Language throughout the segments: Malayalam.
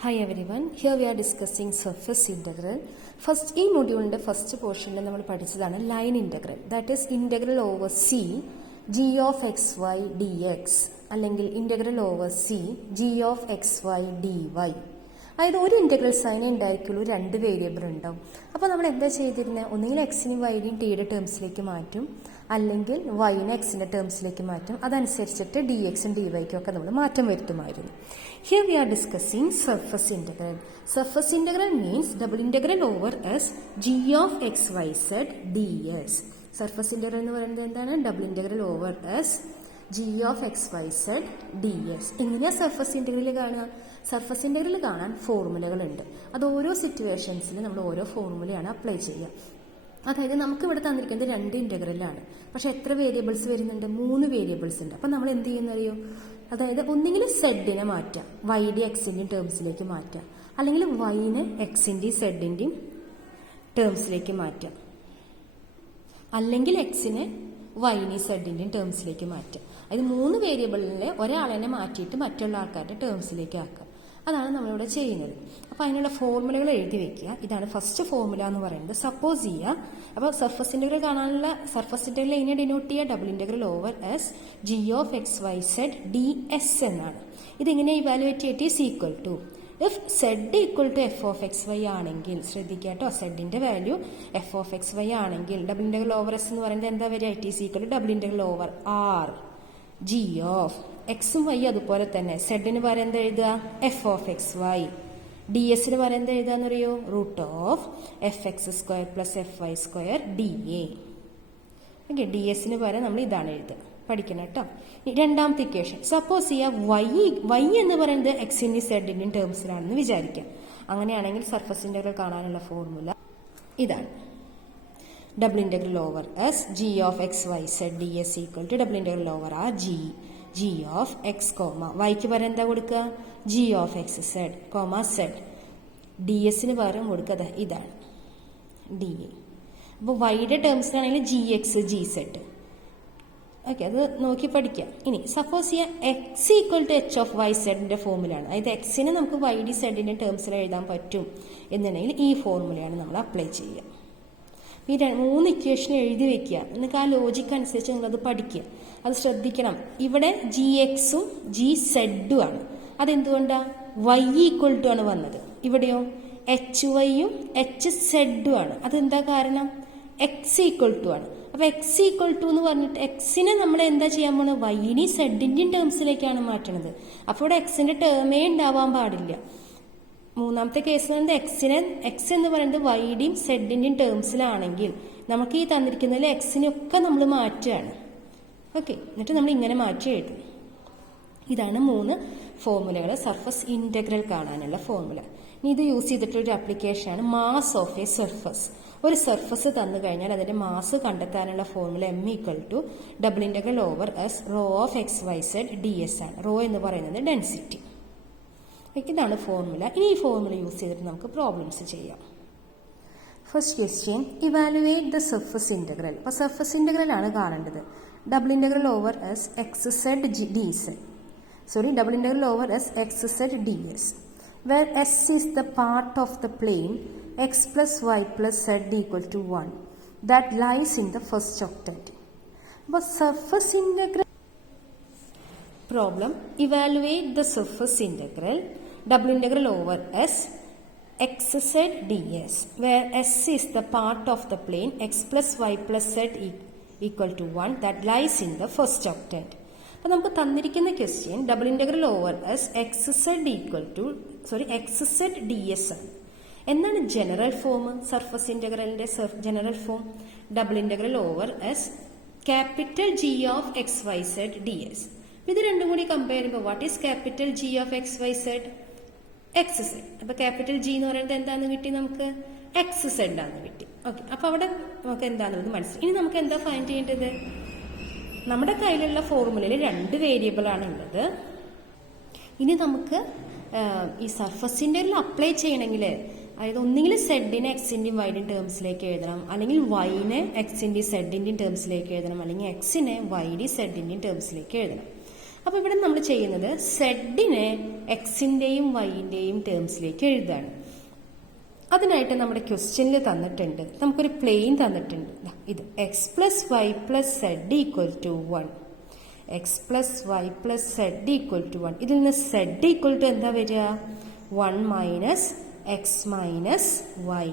Hi everyone, here we are discussing surface integral. First, ഈ മൊഡ്യൂളിന്റെ ഫസ്റ്റ് പോർഷനിൽ നമ്മൾ പഠിച്ചതാണ് line integral. That is integral over C G of X Y D X അല്ലെങ്കിൽ integral over C G of X Y D Y. അതായത് ഒരു ഇന്റഗ്രൽ സൈനേ ഉണ്ടായിരിക്കുള്ളൂ, രണ്ട് വേരിയബിൾ ഉണ്ടാവും. അപ്പോൾ നമ്മൾ എന്താ ചെയ്തിരുന്നത്? ഒന്നുകിൽ എക്സിനും വൈനെയും ടിയുടെ ടേംസിലേക്ക് മാറ്റും, അല്ലെങ്കിൽ വൈനെ എക്സിന്റെ ടേംസിലേക്ക് മാറ്റും. അതനുസരിച്ചിട്ട് ഡി എക്സും ഡി വൈക്കും ഒക്കെ നമ്മൾ മാറ്റം വരുത്തുമായിരുന്നു. Here we are discussing surface integral. Surface integral means double integral over S G of X Y Z D S. Surface integral എന്ന് പറയുന്നത് എന്താണ്? Double integral over S G of X Y Z D S. എങ്ങനെയാ സർഫസ് ഇന്റഗ്രൽ കാണുക? സർഫസ് ഇന്റഗ്രൽ കാണാൻ ഫോർമുലകളുണ്ട്. അത് ഓരോ സിറ്റുവേഷൻസിൽ നമ്മൾ ഓരോ ഫോർമുലയാണ് അപ്ലൈ ചെയ്യുക. അതായത് നമുക്ക് ഇവിടെ തന്നിരിക്കുന്നത് രണ്ട് ഇന്റഗ്രലാണ്, പക്ഷെ എത്ര വേരിയബിൾസ് വരുന്നുണ്ട്? 3 വേരിയബിൾസ് ഉണ്ട്. അപ്പം നമ്മൾ എന്ത് ചെയ്യുന്നറിയോ? അതായത് ഒന്നെങ്കിൽ സെഡിനെ മാറ്റാം, വൈഡി എക്സിന്റെയും ടേംസിലേക്ക് മാറ്റാം, അല്ലെങ്കിൽ വൈനെ എക്സിന്റെയും സെഡിന്റെയും ടേംസിലേക്ക് മാറ്റാം, അല്ലെങ്കിൽ എക്സിനെ വൈനെ സെഡിന്റെയും ടേംസിലേക്ക് മാറ്റാം. അത് 3 വേരിയബിളിലെ ഒരാളെന്നെ മാറ്റിയിട്ട് മറ്റുള്ള ആൾക്കാരുടെ ടേംസിലേക്ക് ആക്കുക. അതാണ് നമ്മളിവിടെ ചെയ്യുന്നത്. അപ്പോൾ അതിനുള്ള ഫോർമുലകൾ എഴുതി വെക്കുക. ഇതാണ് ഫസ്റ്റ് ഫോർമുല എന്ന് പറയുന്നത്. സപ്പോസ് ചെയ്യുക, അപ്പോൾ സർഫസ് ഇന്റഗ്രൽ കാണാനുള്ള സർഫസ് ഇന്റഗ്രൽ എങ്ങനെ ഡിനോട്ട് ചെയ്യുക? Double integral over S G of X Y Z D S എന്നാണ്. ഇതിങ്ങനെ ഇവാലുവേറ്റ് ചെയ്തിട്ട് is equal to if Z equal to F of X Y ആണെങ്കിൽ, ശ്രദ്ധിക്കുക കേട്ടോ, സെഡിന്റെ value F of X Y ആണെങ്കിൽ ഡബിൾ ഇന്റഗ്രൽ ഓവർ എസ് എന്ന് പറയുന്നത് എന്താ വരിക? It is equal to double integral over R G of എക്സും വൈ അതുപോലെ തന്നെ. സെഡിന് പകരം എന്താ എഴുതുക? F of X Y. D എസിന് പകരം എന്താ എഴുതാന്ന് അറിയോ? Root of F X square plus F Y square D A. Okay, D എസിന് പകരം നമ്മൾ ഇതാണ് എഴുതുക. പഠിക്കണം കേട്ടോ. രണ്ടാമത്തെ ഇക്വേഷൻ സപ്പോസ് ചെയ്യുക വൈ എന്ന് പറയുന്നത് എക്സിന്റെയും സെഡിന്റെയും ടേംസിലാണെന്ന് വിചാരിക്കാം. അങ്ങനെയാണെങ്കിൽ സർഫസ് ഇന്റഗ്രൽ കാണാനുള്ള ഫോർമുല ഇതാണ്. Double integral over S G of X Y Z D S equal to double integral over R G of X comma വൈക്ക് പകരം എന്താ കൊടുക്കുക? G of X Z comma Z. D എസിന് പകരം കൊടുക്കുക ഇതാണ് ഡി എ. അപ്പോൾ വൈയുടെ ടേംസിലാണെങ്കിൽ G X G Z. Okay, അത് നോക്കി പഠിക്കാം. ഇനി സപ്പോസ് ചെയ്യാം X equal to H of Y സെഡിന്റെ ഫോർമുലയാണ്. അതായത് എക്സിനെ നമുക്ക് വൈ ഡി സെഡിന്റെ ടേംസിൽ എഴുതാൻ പറ്റും എന്നുണ്ടെങ്കിൽ ഈ ഫോർമുലയാണ് നമ്മൾ അപ്ലൈ ചെയ്യുക. ഈ 3 ഇക്വേഷൻ എഴുതി വെക്കുക. നിങ്ങൾക്ക് ആ ലോജിക്ക് അനുസരിച്ച് നിങ്ങളത് പഠിക്കുക. അത് ശ്രദ്ധിക്കണം. ഇവിടെ ജി എക്സും ജി സെഡും ആണ്. അതെന്തുകൊണ്ടാണ്? വൈ ഈക്വൽ ടു ആണ് വന്നത്. ഇവിടെയോ എച്ച് വൈയും എച്ച് സെഡും ആണ്. അതെന്താ കാരണം? എക്സ് ഈക്വൽ ടു ആണ്. അപ്പൊ എക്സ് ഈക്വൽ ടു എന്ന് പറഞ്ഞിട്ട് എക്സിനെ നമ്മൾ എന്താ ചെയ്യാൻ പോകുന്നത്? വൈനെയും സെഡിന്റെയും ടേംസിലേക്കാണ് മാറ്റണത്. അപ്പോൾ ഇവിടെ എക്സിന്റെ ടേമേ ഉണ്ടാവാൻ പാടില്ല. മൂന്നാമത്തെ കേസ് എക്സ് എന്ന് പറയുന്നത് വൈഡിയും സെഡിന്റെയും ടേംസിലാണെങ്കിൽ നമുക്ക് ഈ തന്നിരിക്കുന്നതിൽ എക്സിനൊക്കെ നമ്മൾ മാറ്റുകയാണ്. ഓക്കെ, എന്നിട്ട് നമ്മൾ ഇങ്ങനെ മാറ്റി എഴുതും. ഇതാണ് 3 ഫോർമുലകൾ സർഫസ് ഇന്റഗ്രൽ കാണാനുള്ള ഫോർമുല. ഇനി ഇത് യൂസ് ചെയ്തിട്ടൊരു ആപ്ലിക്കേഷനാണ് മാസ് ഓഫ് എ സർഫസ്. ഒരു സർഫസ് തന്നു കഴിഞ്ഞാൽ അതിന്റെ മാസ് കണ്ടെത്താനുള്ള formula M equal to double integral over S rho of X Y Z D S ആണ്. റോ എന്ന് പറയുന്നത് ഡെൻസിറ്റി. ഇതാണ് ഫോർമുല. ഇനി ഈ ഫോർമുല യൂസ് ചെയ്തിട്ട് നമുക്ക് പ്രോബ്ലംസ് ചെയ്യാം. First question, evaluate the surface integral. അപ്പോൾ സർഫസ് ഇന്റഗ്രൽ ആണ് കാണേണ്ടത്. Double integral over S X Z D Z double integral over S X Z D S where s is the part of the plane x plus y plus z equal to 1 that lies in the first octet. But surface integral problem, evaluate the surface integral double integral over s x z ds where s is the part of the plane x plus y plus z equal to 1 that lies in the first octet. അപ്പോൾ നമുക്ക് തന്നിരിക്കുന്ന question double integral over S X Z X Z D S ആണ്. എന്താണ് ജനറൽ ഫോം? സർഫസ് ഇന്റഗ്രലിന്റെ general form double integral over S capital G of X Y Z D S. ഇത് രണ്ടും കൂടി കമ്പയർ ചെയ്യുമ്പോൾ what is capital G of X Y Z? X Z. അപ്പൊ ക്യാപിറ്റൽ ജി എന്ന് പറയുന്നത് എന്താന്ന് കിട്ടി? നമുക്ക് എക്സ് സെഡ് ആണെന്ന് കിട്ടി. ഓക്കെ, അപ്പൊ അവിടെ നമുക്ക് എന്താണെന്ന് മനസ്സിലായി. ഇനി നമുക്ക് എന്താ ഫൈൻഡ് ചെയ്യേണ്ടത്? നമ്മുടെ കയ്യിലുള്ള ഫോർമുലയിൽ 2 വേരിയബിൾ ആണ് ഉള്ളത്. ഇനി നമുക്ക് ഈ സർഫസ് ഇന്റഗ്രൽ അപ്ലൈ ചെയ്യണമെങ്കിൽ അതായത് ഒന്നുകിൽ സെഡിനെ എക്സിന്റെയും വൈഡിന്റെയും ടേംസിലേക്ക് എഴുതണം, അല്ലെങ്കിൽ വൈനെ എക്സിന്റെയും സെഡിന്റെയും ടേംസിലേക്ക് എഴുതണം, അല്ലെങ്കിൽ എക്സിനെ വൈഡി സെഡിന്റെയും ടേംസിലേക്ക് എഴുതണം. അപ്പോൾ ഇവിടെ നമ്മൾ ചെയ്യുന്നത് സെഡിനെ എക്സിന്റെയും വൈന്റെയും ടേംസിലേക്ക് എഴുതാണ്. അതിനായിട്ട് നമ്മുടെ ക്വസ്റ്റ്യനിൽ തന്നിട്ടുണ്ട്, നമുക്കൊരു പ്ലെയിൻ തന്നിട്ടുണ്ട്. ഇത് X plus Y plus Z equal to 1. X plus Y plus Z equal to 1. ഇതിൽ നിന്ന് സെഡ് ഈക്വൽ ടു എന്താ വരിക? 1 minus X minus Y.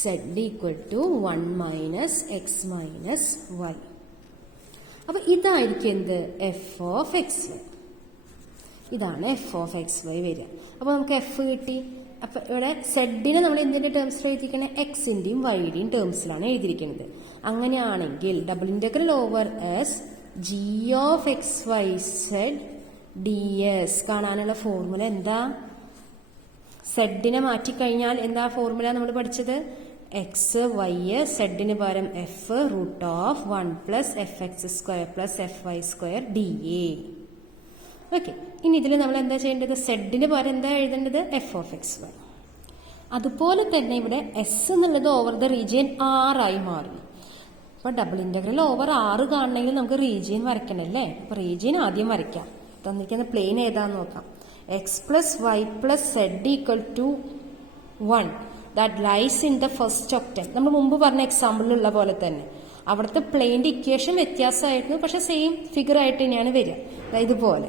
Z equal to 1 minus X minus Y. അപ്പൊ ഇതായിരിക്കും എന്ത്? F of X Y. ഇതാണ് എഫ് ഓഫ് എക്സ് വൈ വരിക. അപ്പൊ നമുക്ക് എഫ് കിട്ടി. അപ്പൊ ഇവിടെ സെഡിനെ നമ്മൾ എന്തിന്റെ ടേംസിലാണ് എഴുതിയിരിക്കുന്നത്? എക്സിന്റെയും വൈയുടെയും ടേംസിലാണ് എഴുതിയിരിക്കുന്നത്. അങ്ങനെയാണെങ്കിൽ double integral over S G of X Y Z D S കാണാനുള്ള ഫോർമുല എന്താ? സെഡിനെ മാറ്റിക്കഴിഞ്ഞാൽ എന്താ ഫോർമുല നമ്മൾ പഠിച്ചത്? എക്സ് വൈ സെഡിന് പകരം F root of 1 plus F X square plus F Y square D A. Okay, ഇനി ഇതിൽ നമ്മൾ എന്താ ചെയ്യേണ്ടത്? സെഡിന് പകരം എന്താ എഴുതേണ്ടത്? F of X Y. അതുപോലെ തന്നെ ഇവിടെ എസ് എന്നുള്ളത് ഓവർ ദ റീജിയൻ ആർ ആയി മാറും. അപ്പൊ ഡബിൾ ഇന്റഗ്രൽ ഓവർ 6 കാണണമെങ്കിൽ നമുക്ക് റീജിയൻ വരയ്ക്കണല്ലേ? അപ്പൊ റീജിയൻ ആദ്യം വരയ്ക്കാം. തന്നിരിക്കുന്ന പ്ലെയിൻ ഏതാന്ന് നോക്കാം. X plus Y plus Z equal to 1 that lies in the first octant. നമ്മൾ മുമ്പ് പറഞ്ഞ എക്സാമ്പിളിലുള്ള പോലെ തന്നെ അവിടുത്തെ പ്ലെയിൻ്റെ ഇക്വേഷൻ വ്യത്യാസമായിരുന്നു, പക്ഷെ സെയിം ഫിഗർ ആയിട്ട് തന്നെയാണ് വരിക, ഇതുപോലെ.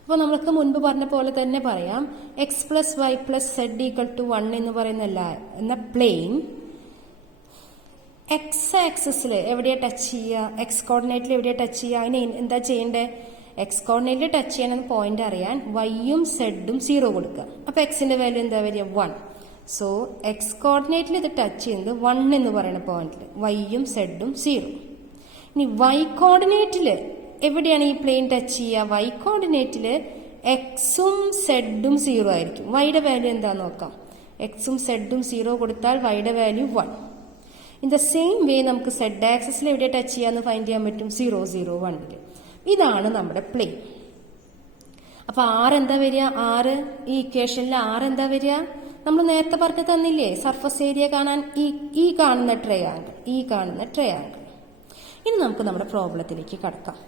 അപ്പോൾ നമ്മൾക്ക് മുൻപ് പറഞ്ഞ പോലെ തന്നെ പറയാം, X plus Y plus Z equal to 1 എന്ന് പറയുന്ന എന്ന പ്ലെയിൻ എക്സ് ആക്സിസിൽ എവിടെയാണ് ടച്ച് ചെയ്യുക? എക്സ് കോർഡിനേറ്റിൽ എവിടെയാണ് ടച്ച് ചെയ്യുക? അതിന് എന്താ ചെയ്യേണ്ടത്? എക്സ് കോർഡിനേറ്റിൽ ടച്ച് ചെയ്യാനെന്ന് പോയിന്റ് അറിയാൻ വൈയും സെഡും 0 കൊടുക്കുക. അപ്പൊ എക്സിന്റെ വാല്യൂ എന്താ വരിക? 1. സോ എക്സ് കോർഡിനേറ്റിൽ ഇത് ടച്ച് ചെയ്യുന്നത് 1 എന്ന് പറയുന്ന പോയിന്റിൽ, വൈയും സെഡും 0. ഇനി വൈ കോർഡിനേറ്റിൽ എവിടെയാണ് ഈ പ്ലെയിൻ ടച്ച് ചെയ്യുക? വൈ കോർഡിനേറ്റിൽ എക്സും സെഡും 0 ആയിരിക്കും. വൈയുടെ വാല്യൂ എന്താന്ന് നോക്കാം. എക്സും സെഡും 0 കൊടുത്താൽ വൈയുടെ value 1. In the same way നമുക്ക് സെഡ് ആക്സിസിൽ എവിടെ ടച്ച് ചെയ്യാന്ന് ഫൈൻഡ് ചെയ്യാൻ പറ്റും? 0, 0, 1. ഇതാണ് നമ്മുടെ പ്ലെയിൻ. അപ്പൊ ആർ എന്താ വരിക? ആറ് ഈ ഇക്വേഷനിൽ ആർ എന്താ വരിക? നമ്മൾ നേരത്തെ പറഞ്ഞു തന്നില്ലേ സർഫസ് ഏരിയ കാണാൻ? ഈ കാണുന്ന ട്രയാങ്കിൾ, ഈ കാണുന്ന ട്രയാങ്കിൾ. ഇനി നമുക്ക് നമ്മുടെ പ്രോബ്ലത്തിലേക്ക് കടക്കാം.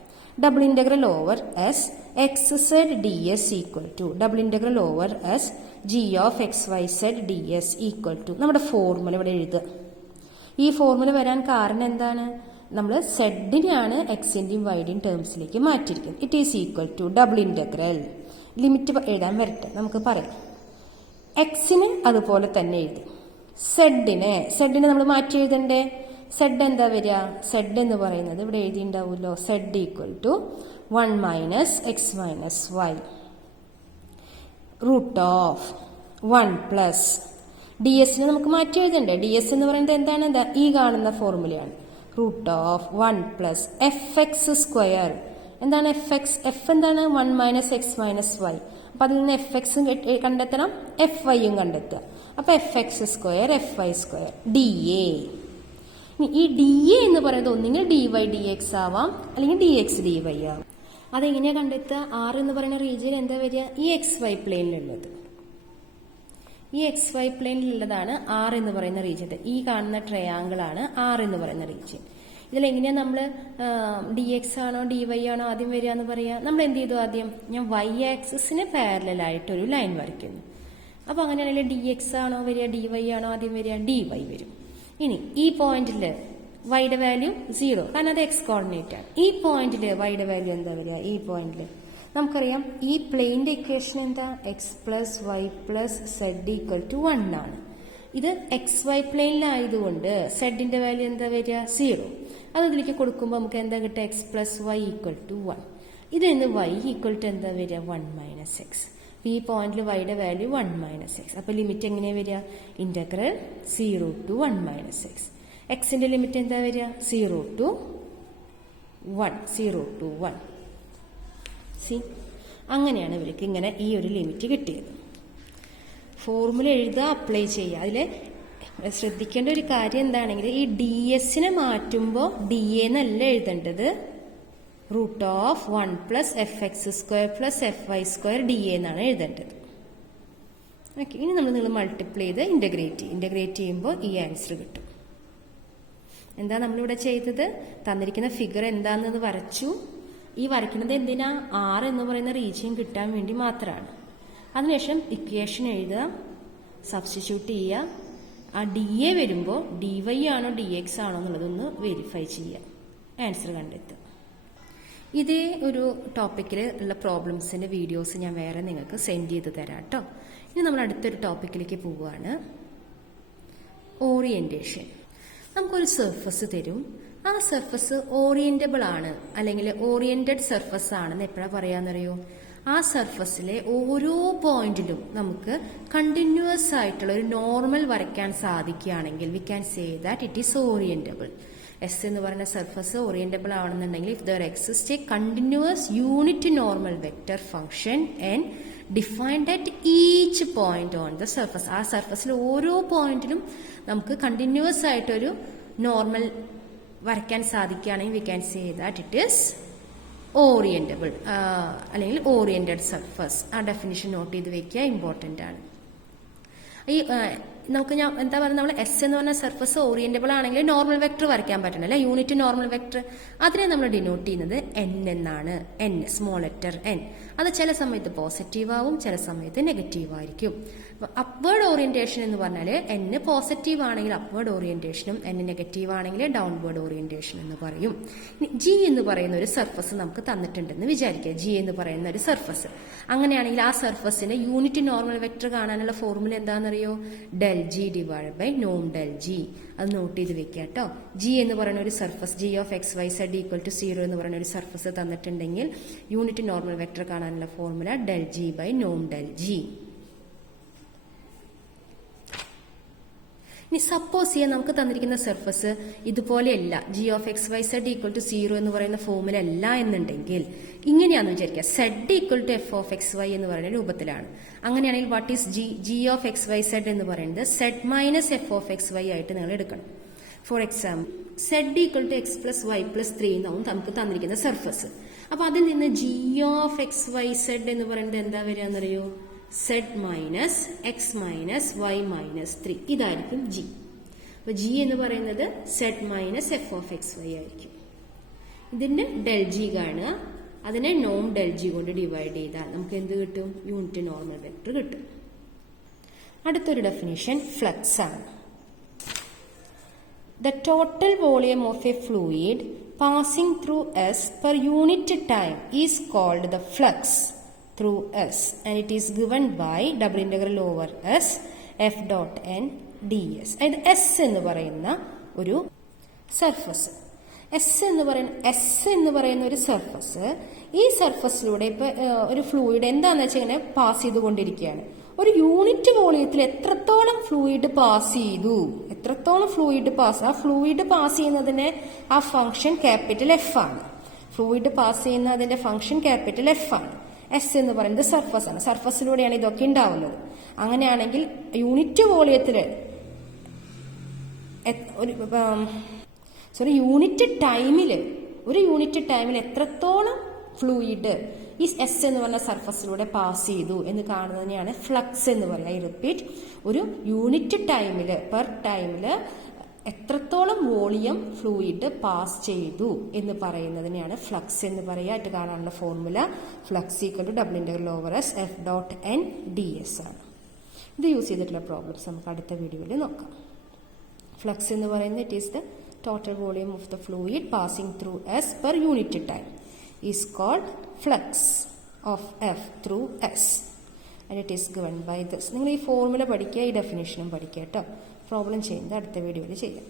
Double integral over S X Z D S equal to double integral over S G of X Y Z D S equal to നമ്മുടെ ഫോർമുല ഇവിടെ എഴുതുക. ഈ ഫോർമുല വരാൻ കാരണം എന്താണ്? നമ്മൾ സെഡിനെയാണ് എക്സിന്റെയും വൈയുടെയും ടേംസിലേക്ക് മാറ്റിയിരിക്കുന്നത്. It is equal to double integral. Limit എഴുതാൻ വരട്ടെ, നമുക്ക് പറയാം. എക്സിന് അതുപോലെ തന്നെ എഴുതി. സെഡിനെ നമ്മൾ മാറ്റി എഴുതണ്ടേ? സെഡ് എന്താ വരിക? സെഡ് എന്ന് പറയുന്നത് ഇവിടെ എഴുതിയിട്ടുണ്ടാവുമല്ലോ, Z equal to 1 minus X minus Y root of 1 plus D എസിനെ നമുക്ക് മാറ്റി എഴുതണ്ടേ? ഡി എസ് എന്ന് പറയുന്നത് എന്താണ്? ഈ കാണുന്ന ഫോർമുലയാണ്. Root of 1 plus F X square. എന്താണ് എഫ് എക്സ്? എഫ് എന്താണ്? 1 മൈനസ് എക്സ് മൈനസ് വൈ. അപ്പൊ അതിൽ നിന്ന് എഫ് എക്സും കണ്ടെത്തണം, എഫ് വൈയും കണ്ടെത്തുക. അപ്പൊ F X square F Y square D A. ഈ ഡി എ എന്ന് പറയുന്നത് ഒന്നുകിൽ ഡി വൈ ഡി എക്സ് ആവാം, അല്ലെങ്കിൽ ഡി എക്സ് ഡി വൈ ആവാം. അതെങ്ങനെയാ കണ്ടെത്തുക? ആർ എന്ന് പറയുന്ന റീജിയൻ എന്താ വരിക? ഈ എക്സ് വൈ പ്ലെയിനിലുള്ളത്. ഈ എക്സ് വൈ പ്ലെയിനിലുള്ളതാണ് ആർ എന്ന് പറയുന്ന റീജിയൻ. ഈ കാണുന്ന ട്രയാങ്കിൾ ആണ് ആർ എന്ന് പറയുന്ന റീജിയൻ. ഇതിലെങ്ങനെയാ നമ്മൾ ഡി എക്സ് ആണോ ഡി വൈ ആണോ ആദ്യം വരിക എന്ന് പറയാ? നമ്മൾ എന്ത് ചെയ്തു? ആദ്യം ഞാൻ വൈ ആക്സിസിന് പാരലലായിട്ട് ഒരു ലൈൻ വരയ്ക്കുന്നു. അപ്പൊ അങ്ങനെയാണെങ്കിൽ ഡി എക്സ് ആണോ വരിക ഡി വൈ ആണോ ആദ്യം വരിക? ഡി വൈ വരും. ഇനി ഈ പോയിന്റില് വൈയുടെ വാല്യൂ 0, കാരണം അത് എക്സ് കോർഡിനേറ്റ് ആണ്. ഈ പോയിന്റില് വൈയുടെ വാല്യൂ എന്താ വരിക? ഈ പോയിന്റില് നമുക്കറിയാം ഈ പ്ലെയിന്റെ ഇക്വേഷൻ എന്താ? X plus Y plus Z equal to 1 ആണ്. ഇത് എക്സ് വൈ പ്ലെയിനിലായതുകൊണ്ട് സെഡിന്റെ വാല്യൂ എന്താ വരിക? 0. അത് ഇതിലേക്ക് കൊടുക്കുമ്പോൾ നമുക്ക് എന്താ കിട്ടുക? X plus Y equal to 1. ഇതിൽ നിന്ന് വൈ ഈക്വൽ ടു എന്താ വരിക? 1 മൈനസ് എക്സ്. ഈ പോയിന്റിൽ വൈയുടെ വാല്യൂ 1 മൈനസ് എക്സ്. അപ്പൊ ലിമിറ്റ് എങ്ങനെയാ വരിക? Integral 0 to 1 minus X. എക്സിന്റെ ലിമിറ്റ് എന്താ വരിക? 0 ടു 1. 0 ടു 1. സി, അങ്ങനെയാണ് ഇവർക്ക് ഇങ്ങനെ ഈ ഒരു ലിമിറ്റ് കിട്ടിയത്. ഫോർമുല എഴുതുക, അപ്ലൈ ചെയ്യുക. അതിൽ ശ്രദ്ധിക്കേണ്ട ഒരു കാര്യം എന്താണെങ്കിൽ ഈ ഡി എസിനെ മാറ്റുമ്പോൾ ഡി എന്നല്ല എഴുതേണ്ടത്, root of 1 plus F X square plus F Y square D എന്നാണ് എഴുതേണ്ടത്. ഓക്കെ, ഇനി നമ്മൾ മൾട്ടിപ്ലൈ ചെയ്ത് ഇന്റഗ്രേറ്റ് ചെയ്യുമ്പോൾ ഈ ആൻസർ കിട്ടും. എന്താ നമ്മളിവിടെ ചെയ്തത്? തന്നിരിക്കുന്ന ഫിഗർ എന്താണെന്ന് വരച്ചു. ഈ വരയ്ക്കുന്നത് എന്തിനാ? R എന്ന് പറയുന്ന റീജിയൻ കിട്ടാൻ വേണ്ടി മാത്രമാണ്. അതിനുശേഷം ഇക്വേഷൻ എഴുതുക, സബ്സ്റ്റിറ്റ്യൂട്ട് ചെയ്യുക. ആ DA വരുമ്പോൾ DY ആണോ DX ആണോ എന്നുള്ളതൊന്ന് വെരിഫൈ ചെയ്യുക, ആൻസർ കണ്ടെത്തുക. ഇതേ ഒരു ടോപ്പിക്കിൽ ഉള്ള പ്രോബ്ലംസിൻ്റെ വീഡിയോസ് ഞാൻ വേറെ നിങ്ങൾക്ക് സെൻഡ് ചെയ്ത് തരാം കേട്ടോ. ഇനി നമ്മൾ അടുത്തൊരു ടോപ്പിക്കിലേക്ക് പോവുകയാണ്, ഓറിയന്റേഷൻ. നമുക്കൊരു സർഫസ് തരും. ആ സർഫസ് ഓറിയന്റബിൾ ആണ് അല്ലെങ്കിൽ ഓറിയന്റഡ് സർഫസ് ആണെന്ന് എപ്പോഴാണ് പറയാന്നറിയോ? ആ സർഫസിലെ ഓരോ പോയിന്റിലും നമുക്ക് കണ്ടിന്യൂസ് ആയിട്ടുള്ള ഒരു നോർമൽ വരയ്ക്കാൻ സാധിക്കുകയാണെങ്കിൽ we can say that it is orientable. S എന്ന് പറയുന്ന സർഫസ് ഓറിയന്റബിൾ ആണെന്നുണ്ടെങ്കിൽ if there exist a continuous unit normal vector function N defined at each point on the surface. ആ സർഫസിൽ ഓരോ പോയിന്റിലും നമുക്ക് കണ്ടിന്യൂസ് ആയിട്ടൊരു നോർമൽ വരയ്ക്കാൻ സാധിക്കുകയാണെങ്കിൽ we can say that it is orientable അല്ലെങ്കിൽ ഓറിയന്റഡ് സർഫസ്. ആ ഡെഫിനിഷൻ നോട്ട് ചെയ്ത് വെക്കുക, ഇമ്പോർട്ടൻ്റ് ആണ്. ഈ നമുക്ക് ഞാൻ എന്താ പറയുക, നമ്മൾ എസ് എന്ന് പറഞ്ഞ സർഫസ് ഓറിയന്റബിൾ ആണെങ്കിൽ നോർമൽ വെക്ടർ വരയ്ക്കാൻ പറ്റണം അല്ലെ, യൂണിറ്റ് നോർമൽ വെക്ടർ. അതിനെ നമ്മൾ ഡിനോട്ട് ചെയ്യുന്നത് എൻ എന്നാണ്. N, small letter N. അത് ചില സമയത്ത് പോസിറ്റീവ് ആവും, ചില സമയത്ത് നെഗറ്റീവ് ആയിരിക്കും. അപ്വേർഡ് ഓറിയന്റേഷൻ എന്ന് പറഞ്ഞാൽ എൻ പോസിറ്റീവ് ആണെങ്കിൽ അപ്വേർഡ് ഓറിയന്റേഷനും എൻ നെഗറ്റീവ് ആണെങ്കിൽ ഡൗൺവേർഡ് ഓറിയന്റേഷൻ എന്ന് പറയും. ജി എന്ന് പറയുന്ന ഒരു സർഫസ് നമുക്ക് തന്നിട്ടുണ്ടെന്ന് വിചാരിക്കുക. ജി എന്ന് പറയുന്ന ഒരു സർഫസ്. അങ്ങനെയാണെങ്കിൽ ആ സർഫസിന്റെ യൂണിറ്റ് നോർമൽ വെക്ടർ കാണാനുള്ള ഫോർമുല എന്താണെന്നറിയോ? ഡെൽ ജി ഡിവൈഡ് ബൈ നോം ഡെൽ ജി. അത് നോട്ട് ചെയ്ത് വെക്കുക കേട്ടോ. ജി എന്ന് പറയുന്ന ഒരു surface, G of X Y Z equal to 0 എന്ന് പറയുന്ന ഒരു സർഫസ് തന്നിട്ടുണ്ടെങ്കിൽ യൂണിറ്റ് നോർമൽ വെക്ടർ കാണാനുള്ള ഫോർമുല ഡെൽ ജി ബൈ നോം ഡെൽ ജി. ഇനി സപ്പോസ് ചെയ്യാൻ നമുക്ക് തന്നിരിക്കുന്ന സർഫസ് ഇതുപോലെയല്ല, G of X Y Z equal to 0 എന്ന് പറയുന്ന ഫോർമുല അല്ല എന്നുണ്ടെങ്കിൽ ഇങ്ങനെയാണെന്ന് വിചാരിക്കുക, Z equal to F of X Y എന്ന് പറയുന്ന രൂപത്തിലാണ്. അങ്ങനെയാണെങ്കിൽ what is G? G of X Y Z എന്ന് പറയുന്നത് Z minus F of X Y ആയിട്ട് നിങ്ങൾ എടുക്കണം. For example Z equal to X plus Y plus 3 എന്നാവും നമുക്ക് തന്നിരിക്കുന്ന സർഫസ്. അപ്പൊ അതിൽ നിന്ന് G of X Y Z എന്ന് പറയുന്നത് എന്താ വരിക എന്നറിയോ? Z minus X minus Y minus 3. ഇതായിരിക്കും ജി. അപ്പൊ ജി എന്ന് പറയുന്നത് Z minus F of X Y ആയിരിക്കും. ഇതിന്റെ ഡെൽ ജി കാണുക, അതിനെ നോം ഡെൽ ജി കൊണ്ട് ഡിവൈഡ് ചെയ്താൽ നമുക്ക് എന്ത് കിട്ടും? യൂണിറ്റ് നോർമൽ വെക്ടർ കിട്ടും. അടുത്തൊരു ഡെഫിനിഷൻ ഫ്ലക്സ് ആണ്. The total volume of a fluid passing through S per unit time is called the flux through S, and it is given by double integral over S f dot n ds. അതായത് എസ് എന്ന് പറയുന്ന ഒരു സർഫസ്, എസ് എന്ന് പറയുന്ന ഒരു സർഫസ്, ഈ സർഫസിലൂടെ ഇപ്പൊ ഒരു ഫ്ലൂയിഡ് എന്താന്ന് വെച്ചാൽ ഇങ്ങനെ പാസ് ചെയ്തുകൊണ്ടിരിക്കുകയാണ്. ഒരു യൂണിറ്റ് വോളിയത്തിൽ എത്രത്തോളം ഫ്ലൂയിഡ് പാസ് ചെയ്തു, ആ ഫ്ലൂയിഡ് പാസ് ചെയ്യുന്നതിന് ആ ഫംഗ്ഷൻ ക്യാപിറ്റൽ എഫ് ആണ്. ഫ്ലൂയിഡ് പാസ് ചെയ്യുന്ന അതിന്റെ ഫംഗ്ഷൻ ക്യാപിറ്റൽ എഫ് ആണ്. എസ് എന്ന് പറയുന്നത് സർഫസ് ആണ്. സർഫസിലൂടെയാണ് ഇതൊക്കെ ഉണ്ടാവുന്നത്. അങ്ങനെയാണെങ്കിൽ യൂണിറ്റ് വോളിയത്തില് ഒരു യൂണിറ്റ് ടൈമിൽ എത്രത്തോളം ഫ്ലൂയിഡ് ഈ എസ് എന്ന് പറഞ്ഞ സർഫസിലൂടെ പാസ് ചെയ്തു എന്ന് കാണുന്നതിനെയാണ് ഫ്ലക്സ് എന്ന് പറയുക. ഐ റിപ്പീറ്റ്, ഒരു യൂണിറ്റ് ടൈമില് പെർ ടൈമില് എത്രത്തോളം വോളിയം ഫ്ലൂയിഡ് പാസ് ചെയ്തു എന്ന് പറയുന്നതിനെയാണ് ഫ്ലക്സ് എന്ന് പറയുക. ആയിട്ട് കാണാനുള്ള formula flux equal to double integral over S F dot N D S ആണ്. ഇത് യൂസ് ചെയ്തിട്ടുള്ള പ്രോബ്ലംസ് നമുക്ക് അടുത്ത വീഡിയോയിൽ നോക്കാം. ഫ്ലക്സ് എന്ന് പറയുന്നത് it is the total volume of the fluid passing through S per unit time is called flux of F through S, and it is given by this. നിങ്ങൾ ഈ ഫോർമുല പഠിക്കുക, ഈ ഡെഫിനേഷനും പഠിക്കുക കേട്ടോ. പ്രോബ്ലം ചെയ്യുന്നത് അടുത്ത വീഡിയോയിൽ ചെയ്യാം.